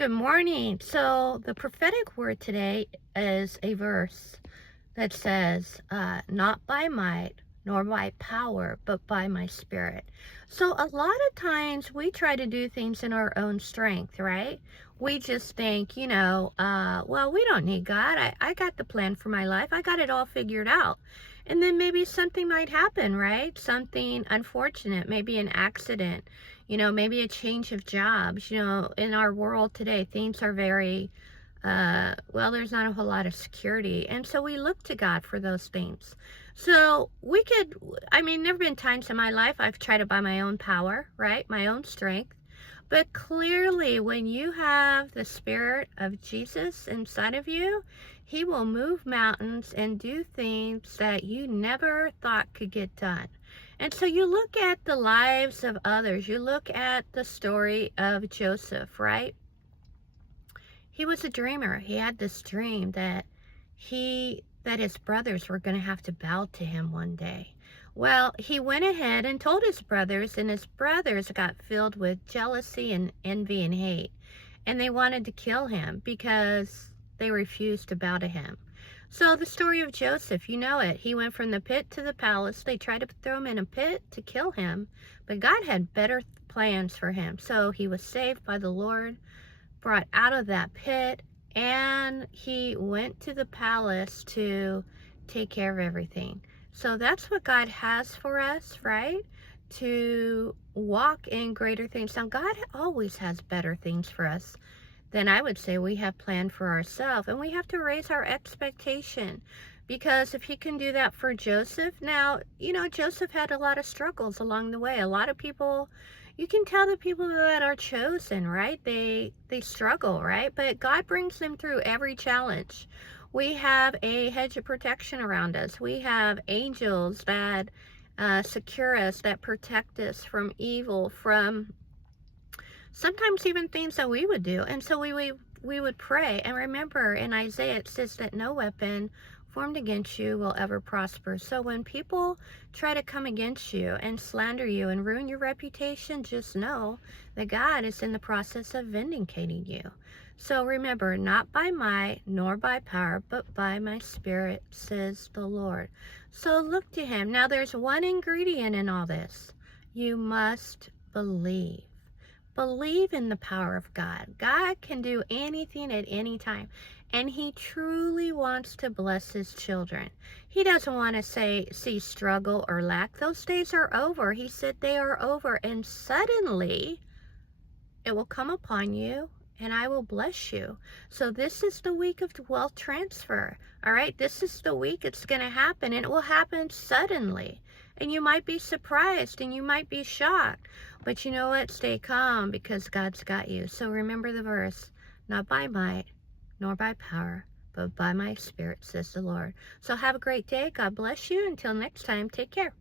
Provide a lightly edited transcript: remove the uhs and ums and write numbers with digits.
Good morning. So, the prophetic word today is a verse that says, not by might nor by power, but by my spirit. So, a lot of times we try to do things in our own strength, right? We just think, well, we don't need God. I got the plan for my life, I got it all figured out. And then maybe something might happen, right? Something unfortunate, maybe an accident, maybe a change of jobs. In our world today, things are very, well, there's not a whole lot of security. And so we look to God for those things. So there've been times in my life I've tried it by my own power, right? My own strength. But clearly, when you have the Spirit of Jesus inside of you, He will move mountains and do things that you never thought could get done. And so you look at the lives of others. You look at the story of Joseph, right? He was a dreamer. He had this dream that his brothers were going to have to bow to him one day. Well, he went ahead and told his brothers, and his brothers got filled with jealousy and envy and hate. And they wanted to kill him because they refused to bow to him. So the story of Joseph, you know it. He went from the pit to the palace. They tried to throw him in a pit to kill him, but God had better plans for him. So he was saved by the Lord, brought out of that pit, and he went to the palace to take care of everything. So that's what God has for us, right? To walk in greater things. Now, God always has better things for us than I would say we have planned for ourselves. And we have to raise our expectation, because if He can do that for Joseph, now, Joseph had a lot of struggles along the way. A lot of people, you can tell the people that are chosen, right? They struggle, right? But God brings them through every challenge. We have a hedge of protection around us. We have angels that secure us, that protect us from evil, from sometimes even things that we would do. And so we would pray. And remember, in Isaiah, it says that no weapon formed against you will ever prosper. So when people try to come against you and slander you and ruin your reputation, just know that God is in the process of vindicating you. So remember, not by might nor by power, but by my spirit, says the Lord. So look to Him. Now there's one ingredient in all this. You must believe. Believe in the power of God. God can do anything at any time. And He truly wants to bless His children. He doesn't want to see struggle or lack. Those days are over. He said they are over. And suddenly, it will come upon you, and I will bless you. So this is the week of wealth transfer. All right? This is the week it's going to happen. And it will happen suddenly. And you might be surprised, and you might be shocked. But you know what? Stay calm, because God's got you. So remember the verse, not by might, nor by power, but by my spirit, says the Lord. So have a great day. God bless you. Until next time, take care.